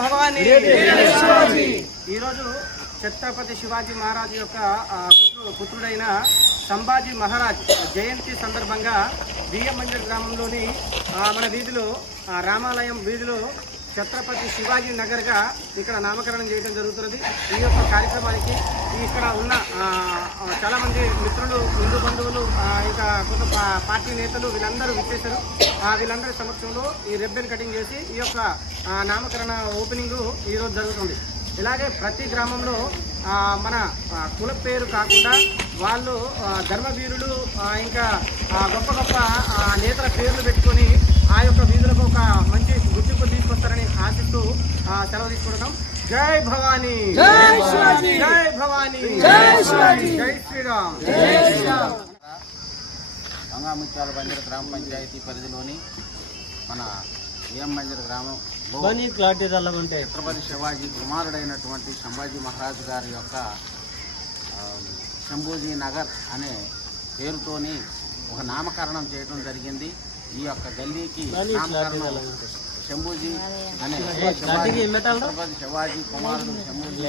భవానీ. ఈరోజు ఛత్రపతి శివాజీ మహారాజ్ యొక్క పుత్రుడైన సంభాజీ మహారాజ్ జయంతి సందర్భంగా బియ్యమంజల్ గ్రామంలోని మన వీధిలో రామాలయం వీధిలో ఛత్రపతి శివాజీ నగర్గా ఇక్కడ నామకరణం చేయడం జరుగుతున్నది. ఈ యొక్క కార్యక్రమానికి ఇక్కడ ఉన్న చాలామంది మిత్రులు, హిందూ బంధువులు, ఇంకా కొంత పార్టీ నేతలు వీళ్ళందరూ విచ్చేశారు. వీళ్ళందరి సమక్షంలో ఈ రిబ్బన్ కటింగ్ చేసి ఈ యొక్క నామకరణ ఓపెనింగ్ ఈరోజు జరుగుతుంది. ఇలాగే ప్రతి గ్రామంలో మన కుల పేరు కాకుండా వాళ్ళు ధర్మవీరులు, ఇంకా గొప్ప గొప్ప నేతల పేర్లు పెట్టుకొని ఆ యొక్క వీధులకు ఒక మంచి గుర్తింపు తీసుకొస్తారని ఆశిస్తూ సెలవు తీసుకుంటున్నాం. జై భవానీ, జై భవానీ, జై శ్రీరామ్. గంగాముత్యాల బంజర గ్రామ పంచాయతీ పరిధిలోని మన బియ్యమంజర గ్రామం ఛత్రపతి శివాజీ కుమారుడైనటువంటి సంభాజీ మహారాజు గారి యొక్క శంభూజీ నగర్ అనే పేరుతోని ఒక నామకరణం చేయడం జరిగింది. ఈ యొక్క గల్లీకి నామకరణం శంభూజీ అనే ఛత్రపతి శివాజీ కుమారుడు శంభూజీ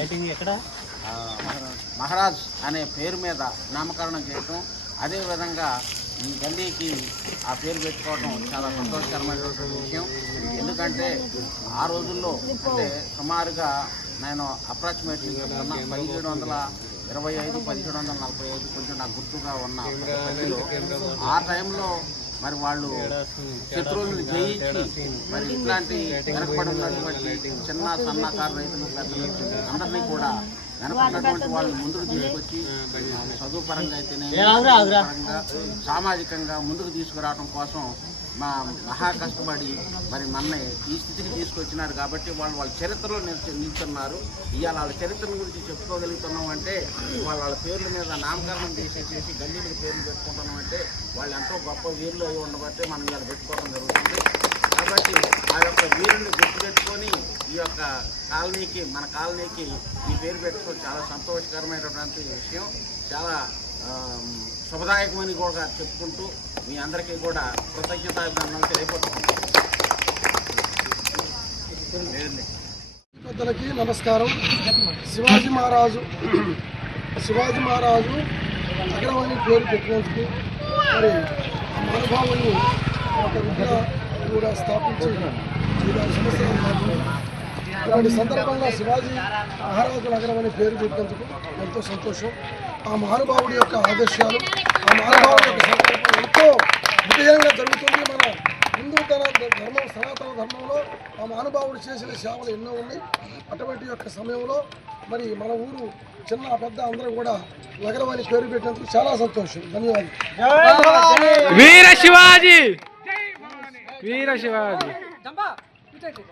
మహారాజ్ అనే పేరు మీద నామకరణం చేయటం, అదేవిధంగా ఈ గల్లీకి ఆ పేరు పెట్టుకోవడం చాలా సంతోషకరమైనటువంటి విషయం. ఎందుకంటే ఆ రోజుల్లో అంటే సుమారుగా నేను అప్రాక్సిమేట్లీ 1725, 1745 కొంచెం నాకు గుర్తుగా ఉన్న పరిధిలో ఆ టైంలో మరి వాళ్ళు శత్రువులను జయించి మరి ఇట్లాంటి వెనకబడి ఉన్నటువంటి చిన్న సన్నకారు రైతులు, పెద్దలు అందరినీ కూడా వెనకున్నటువంటి వాళ్ళు ముందుకు తీసుకొచ్చి చదువు పరంగా అయితేనే సామాజికంగా ముందుకు తీసుకురావడం కోసం మహా కష్టపడి మరి మన్నే ఈ స్థితికి తీసుకొచ్చినారు. కాబట్టి వాళ్ళ చరిత్రలో నిల్చున్నారు. ఇవాళ వాళ్ళ చరిత్రను గురించి చెప్పుకోగలుగుతున్నాం అంటే వాళ్ళ పేర్ల మీద నామకరణం చేసేసి గల్లీలకు పేర్లు పెట్టుకుంటున్నాం అంటే వాళ్ళు ఎంతో గొప్ప వీరులు అయి ఉండబట్టే మనం ఇవాళ పెట్టుకోవడం జరుగుతుంది. కాబట్టి ఆ యొక్క వీరుని గుర్తుపెట్టుకొని ఈ యొక్క కాలనీకి, మన కాలనీకి ఈ పేరు పెట్టుకోవడం చాలా సంతోషకరమైనటువంటి విషయం. చాలా శుభదాయకమని కూడా చెప్పుకుంటూ మీ అందరికీ కూడా కృతజ్ఞతాభినందనలు తెలియపడుతున్నాను. పెద్దలకి నమస్కారం. శివాజీ మహారాజు నగరమని పేరు పెట్టినందుకు మరి మహానుభావుని ఒక విద్య కూడా స్థాపించి 5 సంవత్సరాలు మాత్రమే. అలాంటి సందర్భంగా శివాజీ మహారాజు నగరం అని పేరు పెట్టినందుకు ఎంతో సంతోషం. ఆ మహానుభావుడి యొక్క ఆదర్శాలు, ఆ మహానుభావుడి యొక్క సంకల్పం ఎంతో విజయంగా జరుగుతుంది. మన హిందూ ధర్మం, సనాతన ధర్మంలో ఆ మహానుభావుడు చేసిన సేవలు ఎన్నో ఉన్నాయి. అటువంటి యొక్క సమయంలో మరి మన ఊరు చిన్న పెద్ద అందరూ కూడా నగరం అని పేరు పెట్టినందుకు చాలా సంతోషం. ధన్యవాదాలు. వీర శివాజీ, వీర శివాజీ,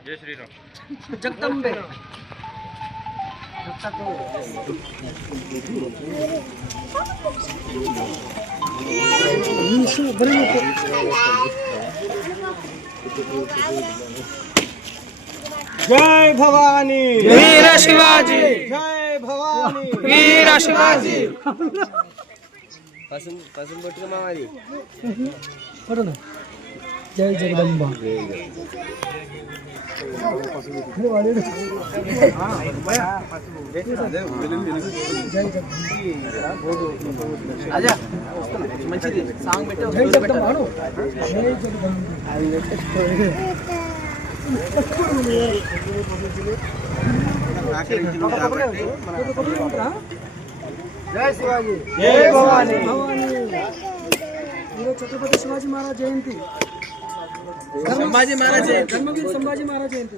జై శ్రీరామ్. జగదంబే. జై భవానీ, వీర శివాజీ, జై భవానీ, వీర శివాజీ. పసుపు పట్టుకు మాది. జై జగదంబ. మంచిది సాంగ్ పెట్టు. జై శివాజీ, జై భవానీ. ఈరోజు ఛత్రపతి శివాజీ మహారాజ్ జయంతి, సంభాజీ మహారాజ్ జయంతి, ధర్మవీర్ సంభాజీ మహారాజ్ జయంతి.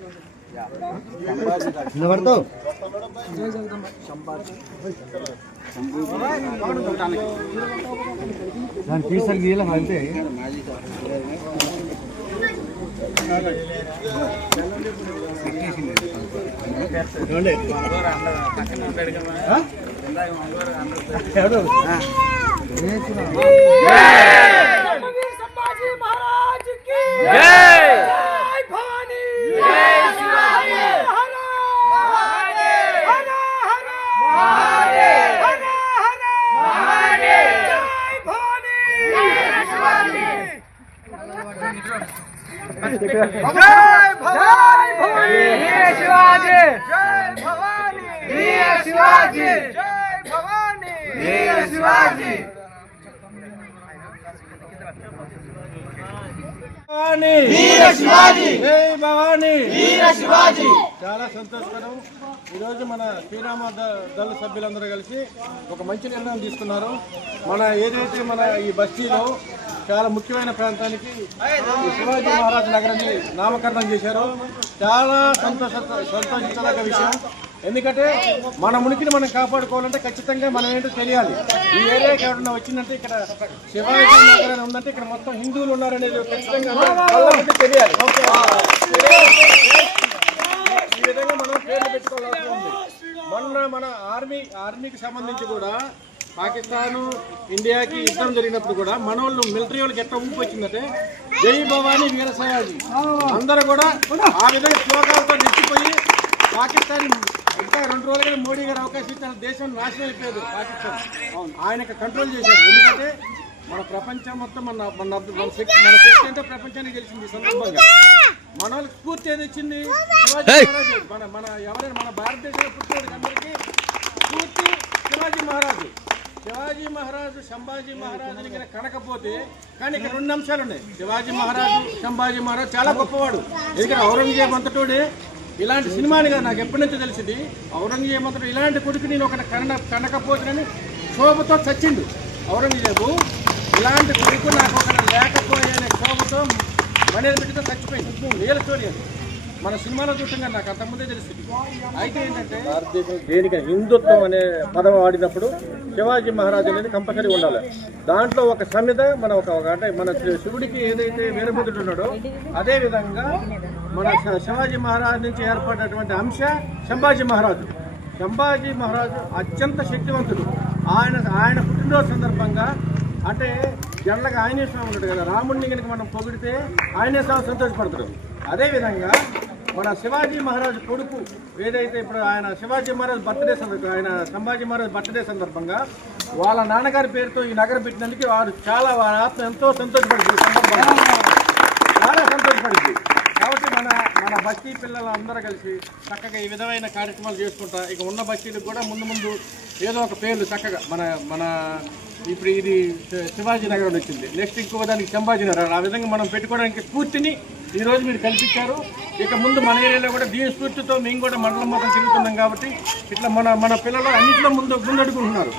జై జగదంబ. అంతే జై భవానీ, జై శివాజీ. శివాజీ జై భవానీ వీర శివాజీ జై భవానీ వీర శివాజీ వీర శివాజీ జై భవానీ వీర శివాజీ చాలా సంతోషకరం. ఈరోజు మన శ్రీరామ దళ సభ్యులందరూ కలిసి ఒక మంచి నిర్ణయం తీసుకున్నారు. మన ఏదైతే మన ఈ బస్తీలో చాలా ముఖ్యమైన ప్రాంతానికి ఈ శివాజీ మహారాజ్ నగరాన్ని నామకరణం చేశారు. చాలా సంతోషించదగ్గ విషయం. ఎందుకంటే మన ఉనికిని మనం కాపాడుకోవాలంటే ఖచ్చితంగా మనం ఏంటో తెలియాలి. ఈ ఏరియాకి ఎవరన్నా వచ్చిందంటే ఇక్కడ శివాజీ నగరం ఉందంటే ఇక్కడ మొత్తం హిందువులు ఉన్నారనేది ఖచ్చితంగా వాళ్ళకి తెలియాలి. ఈ విధంగా మనం పేర్లు పెట్టుకోవాల్సి ఉంది. మొన్న మన ఆర్మీకి సంబంధించి కూడా పాకిస్తాను ఇండియాకి యుద్ధం జరిగినప్పుడు కూడా మన వాళ్ళు మిలిటరీ వాళ్ళకి ఎట్లా ఊపి వచ్చిందంటే జై భవానీ వీర శివాజీ అందరూ కూడా ఆ విధంగా శ్లోకాలతో నిలిచిపోయి పాకిస్తాన్ ఇంకా 2 రోజులుగా మోడీ గారు అవకాశం ఇచ్చిన దేశం నాశనం అయిపోయేది. పాకిస్తాన్ ఆయనకు కంట్రోల్ చేశారు. ఎందుకంటే మన ప్రపంచం మొత్తం మన శక్తి అంటే ప్రపంచానికి తెలిసింది. ఈ సందర్భంగా మన వాళ్ళకి స్ఫూర్తి ఏది ఇచ్చింది శివాజీ మహారాజు. మన ఎవరైనా మన భారతదేశంలో పుట్టినోడికి అందరికీ స్ఫూర్తి శివాజీ మహారాజు. శివాజీ మహారాజు సంభాజీ మహారాజుని కనకపోతే కానీ ఇక్కడ 2 అంశాలు ఉన్నాయి. శివాజీ మహారాజు సంభాజీ మహారాజు చాలా గొప్పవాడు. ఎందుకంటే ఔరంగజేబ్ అంతటోడే ఇలాంటి సినిమానిగా నాకు ఎప్పటి నుంచో తెలిసింది. ఔరంగజేబ్ అంతటో ఇలాంటి కొడుకు నేను ఒకటి కనకపోతేనని శోభతో చచ్చిండు ఔరంగజేబు. ఇలాంటి కొడుకు నాకు ఒకటి లేకపోయే శోభతో మనేది బిడ్డతో చచ్చిపోయింది. రియల్ స్టోరీ అది. మన సినిమాలో చూస్తుంటే నాకు అంతకుముందే తెలిసింది. అయితే ఏంటంటే దేనికి హిందుత్వం అనే పదం వాడినప్పుడు శివాజీ మహారాజు అనేది కంపల్సరీ ఉండాలి. దాంట్లో ఒక సన్నిధ మన అంటే మన శివుడికి ఏదైతే వీరభద్రుడు ఉన్నాడో అదే విధంగా మన శివాజీ మహారాజు నుంచి ఏర్పడినటువంటి అంశ సంభాజీ మహారాజు. సంభాజీ మహారాజు అత్యంత శక్తివంతుడు. ఆయన పుట్టినరోజు సందర్భంగా అంటే జనరల్గా ఆంజనేయ స్వామి ఉన్నాడు కదా, రాముడిని కనుక మనం పొగిడితే ఆంజనేయ స్వామి సంతోషపడతాడు. అదేవిధంగా మన శివాజీ మహారాజు కొడుకు ఏదైతే ఇప్పుడు ఆయన శివాజీ మహారాజ్ బర్త్డే సందర్భంగా ఆయన సంభాజీ మహారాజ్ బర్త్డే సందర్భంగా వాళ్ళ నాన్నగారి పేరుతో ఈ నగరం పెట్టినందుకు వారు వారి ఆత్మ ఎంతో సంతోషపడింది. చాలా సంతోషపడింది. కాబట్టి మన బస్తీ పిల్లలు అందరూ కలిసి చక్కగా ఈ విధమైన కార్యక్రమాలు చేసుకుంటా ఇక ఉన్న బస్తీలకు కూడా ముందు ఏదో ఒక పేర్లు చక్కగా మన ఇప్పుడు ఇది శివాజీ నగరం వచ్చింది, నెక్స్ట్ ఇంకో దానికి సంభాజీ నగరం, ఆ విధంగా మనం పెట్టుకోవడానికి స్ఫూర్తిని ఈరోజు మీరు కల్పించారు. ఇక ముందు మన ఏరియాలో కూడా దీని స్ఫూర్తితో మేము కూడా మండలం మొత్తం తిరుగుతున్నాం. కాబట్టి ఇట్లా మన పిల్లలు అన్నింటిలో ముందడుకుంటున్నారు.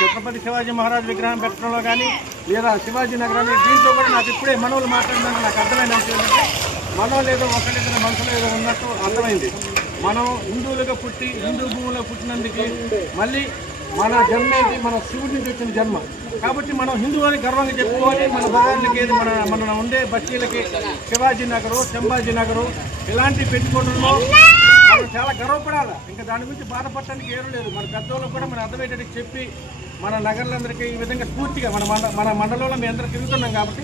ఛత్రపతి శివాజీ మహారాజ్ విగ్రహం పెట్టడంలో కానీ లేదా శివాజీ నగరాన్ని దీంట్లో కూడా నాకు ఇప్పుడే మనోళ్ళు మాట్లాడినాక నాకు అర్థమైన అంశం ఏంటంటే మనోళ్ళు ఏదో ఒకరిద్దరు మనసులో ఏదో ఉన్నట్టు అర్థమైంది. మనం హిందువులుగా పుట్టి హిందూ భూమిలో పుట్టినందుకు మళ్ళీ మన జన్మ ఏంటి, మన శివుడి నుంచి వచ్చిన జన్మ. కాబట్టి మనం హిందువు అని గర్వంగా చెప్పుకోవాలి. మన భగవాన్లకి ఏది మన ఉండే బస్తీలకి శివాజీ నగరు సంభాజీ నగరు ఇలాంటివి పెట్టుకోవడంలో మనం చాలా గర్వపడాలి. ఇంకా దాని గురించి బాధపడటానికి ఏం లేదు. మన పెద్దవాళ్ళకు కూడా మనం అర్థమయ్యేటట్టు చెప్పి మన నగరాలందరికీ ఈ విధంగా స్ఫూర్తిగా మన మండలంలో మేము అందరూ తిరుగుతున్నాం. కాబట్టి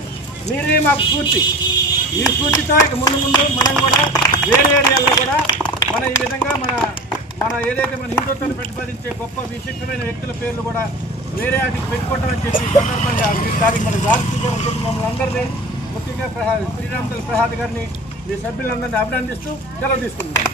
మీరే మాకు స్ఫూర్తి. ఈ స్ఫూర్తితో ఇక ముందు మనం కూడా వేరే ఏరియాల్లో కూడా మన ఈ విధంగా మన ఏదైతే మన హిందుత్వాన్ని ప్రతిపాదించే గొప్ప విశిష్టమైన వ్యక్తుల పేర్లు కూడా వేరే వాటికి పెట్టుకుంటామని చెప్పి సందర్భంగా దానికి మన జాగ్రత్త చెప్పి మమ్మల్ని అందరినీ ముఖ్యంగా శ్రీరామదల్ ప్రసాద్ గారిని మీ సభ్యులందరినీ అభినందిస్తూ సెలవు తీసుకుంటున్నాం.